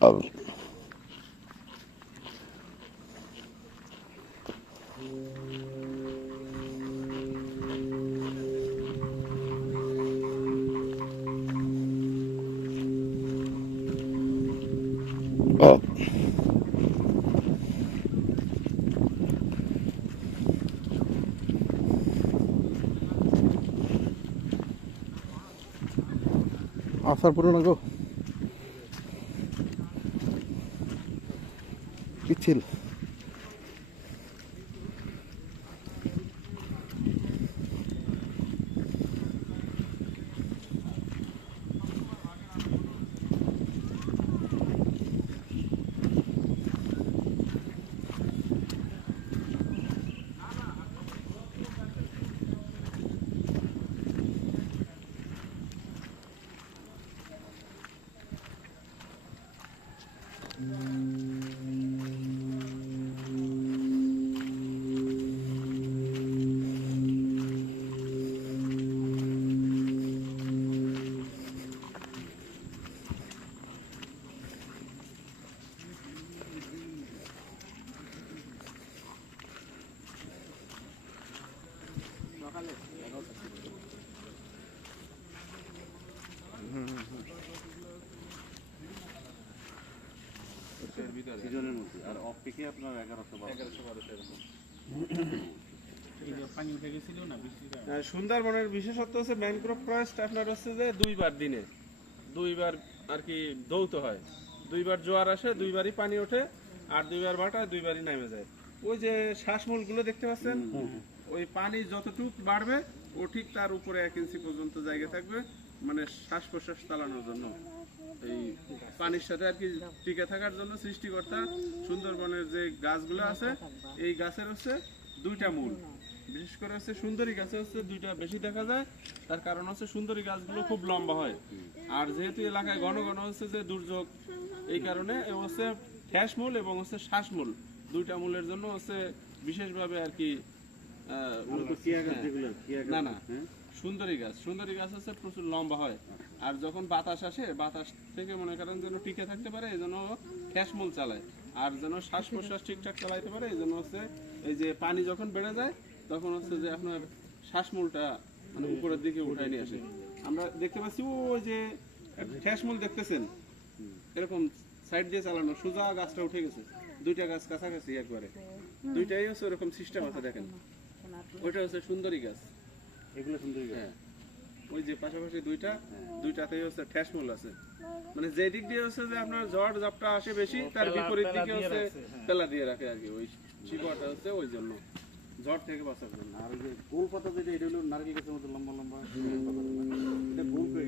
Oh. Oh. আসার পুরো গো পিছিল সিজনের মধ্যে আর অফ পিকে আপনার 1100-1200 এরকম। সুন্দরবনের বিশেষত্ব হচ্ছে ম্যানগ্রোভ ফরেস্ট আপনার হচ্ছে যে দুইবার আর কি দৌত হয়, দুইবার জোয়ার আসে, দুইবারই পানি ওঠে, আর দুইবার ভাটা, দুইবারই নেমে যায়। ওই যে শ্বাসমূল গুলো দেখতে পাচ্ছেন, ওই পানি যতটুক বাড়বে ও ঠিক তার উপরে 1 ইঞ্চি পর্যন্ত জায়গা থাকবে, মানে শ্বাস প্রশ্বাস চালানোর জন্য, এই পানির সাথে আর কি টিকে থাকার জন্য সৃষ্টিকর্তা সুন্দরবনের যে গাছগুলো আছে, এই গাছের হচ্ছে 2টা মূল। বিশেষ করে হচ্ছে সুন্দরী গাছে হচ্ছে 2টা বেশি দেখা যায়, তার কারণ হচ্ছে সুন্দরী গাছগুলো খুব লম্বা হয়, আর যেহেতু এলাকায় ঘন ঘন হচ্ছে যে দুর্যোগ, এই কারণে হচ্ছে ঠ্যাসমূল এবং হচ্ছে শ্বাসমূল 2টা মূলের জন্য হচ্ছে বিশেষভাবে আর কি না না সুন্দরী গাছ হচ্ছে প্রচুর লম্বা হয়, আর যখন বাতাস আসে বাতাস থেকে মনে করেন যেন টিকে থাকতে পারে, এই জন্য ঠ্যাসমূল চালায়, আর যেন শ্বাস প্রশ্বাস ঠিকঠাক চালাইতে পারে, এই জন্য হচ্ছে এই যে পানি যখন বেড়ে যায় তখন হচ্ছে যে আপনার শ্বাসমূলটা মানে উপরের দিকে উঠায় নিয়ে আসে। আমরা দেখতে পাচ্ছি ওই যে ঠ্যাসমূল দেখতেছেন এরকম সাইড দিয়ে চালানো, সোজা গাছটা উঠে গেছে, 2টা গাছ কাছাকাছি একবারে, 2টাই হচ্ছে ওরকম সিস্টেম আছে। দেখেন ওইটা হচ্ছে সুন্দরী গাছ, এগুলো সুন্দরী গাছ। হ্যাঁ ওই যে পাশাপাশি দুইটাতেই হচ্ছে ঠ্যাসমূল আছে, মানে যে দিক দিয়ে হচ্ছে যে আপনার ঝড় ঝাপটা আসে বেশি, তার বিপরীত দিকে হচ্ছে পেলা দিয়ে রাখে আর কি, ওই শিকড়টা হচ্ছে ওই জন্য ঝড় থেকে বাঁচার জন্য। আর ওই যে গোল পাতা যেটা, এটা হলো নারকেল গাছের মতো লম্বা লম্বা, এটা গোল করে